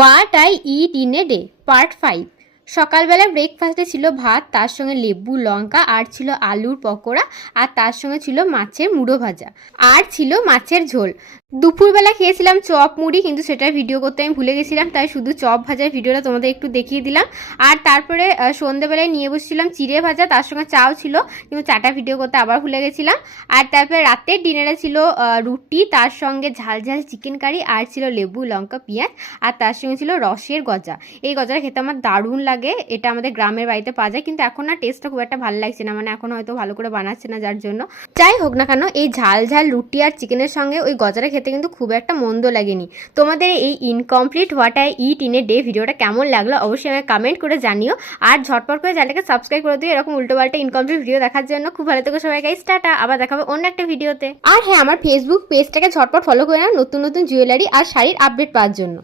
What I it in a day part 5। সকালবেলা ব্রেকফাস্টে ছিল ভাত, তার সঙ্গে লেবু লঙ্কা, আর ছিল আলুর পকোড়া, আর তার সঙ্গে ছিল মাছের মুড়ো ভাজা, আর ছিল মাছের ঝোল। দুপুরবেলা খেয়েছিলাম চপ মুড়ি, কিন্তু সেটার ভিডিও করতে আমি ভুলে গেছিলাম, তাই শুধু চপ ভাজার ভিডিওটা তোমাদের একটু দেখিয়ে দিলাম। আর তারপরে সন্ধ্যেবেলায় নিয়ে বসেছিলাম চিড়ে ভাজা, তার সঙ্গে চাও ছিল, কিন্তু চাটা ভিডিও করতে আবার ভুলে গেছিলাম। আর তারপরে রাতের ডিনারে ছিল রুটি, তার সঙ্গে ঝাল ঝাল চিকেন কারি, আর ছিল লেবু লঙ্কা পেঁয়াজ, আর তার সঙ্গে ছিল রসের গজা। এই গজাটা খেতে আমার দারুণ লাগে, এটা আমাদের গ্রামের বাড়িতে পাওয়া যায়, কিন্তু এখন না টেস্টটা খুব একটা ভালো লাগছে না, মানে এখন হয়তো ভালো করে বানাচ্ছে না, যার জন্য। যাই হোক না কেন, এই ঝাল ঝাল রুটি আর চিকেনের সঙ্গে ওই গজাটা খেতে কিন্তু খুব একটা মন্দ লাগেনি। তোমাদের এই incomplete what I it in a day ভিডিওটা কেমন লাগলো অবশ্যই আমাকে কমেন্ট করে জানিও, আর ঝটপট করে চ্যানেলটাকে সাবস্ক্রাইব করে দিও এরকম উল্টোপাল্টা ইনকমপ্লিট ভিডিও দেখার জন্য। খুব ভালো থেকো সবাই গাইস, টাটা, আবার দেখাবে অন্য একটা ভিডিওতে। আর হ্যাঁ, আমার ফেসবুক পেজটাকে ঝটপট ফলো করে নাও নতুন নতুন জুয়েলারি আর শাড়ির আপডেট পাওয়ার জন্য।